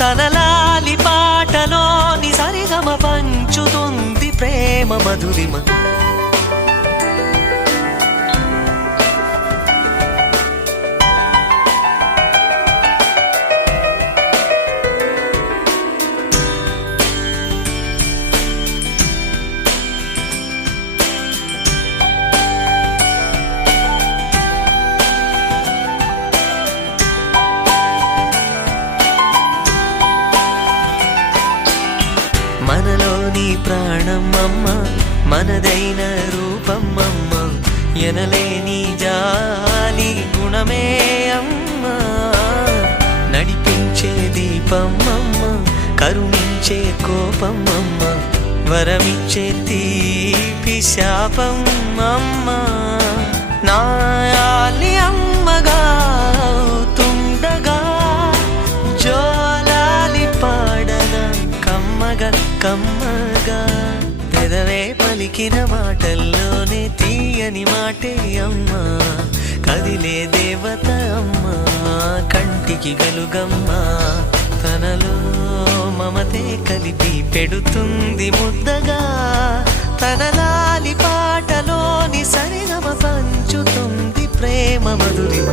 తనలాలి పాటలోని సరిగమ పంచుతుంది ప్రేమ మధురిమ. మనలోని ప్రాణమమ్మ మనదైన రూపం ఎనలేని జాలి గుణమే అమ్మ. నడిపించే దీపం కరుణించే కోపం వరమిచ్చే తీపి శాపం నా అమ్మగా పెదవే పలికిన మాటల్లోనే తీయని మాటే అమ్మ. కదిలే దేవత అమ్మా కంటికి వెలుగమ్మా తనలో మమతే కలిపి పెడుతుంది ముద్దగా. తన లాలి పాటలోని సరిగమ పంచుతుంది ప్రేమ మధురిమ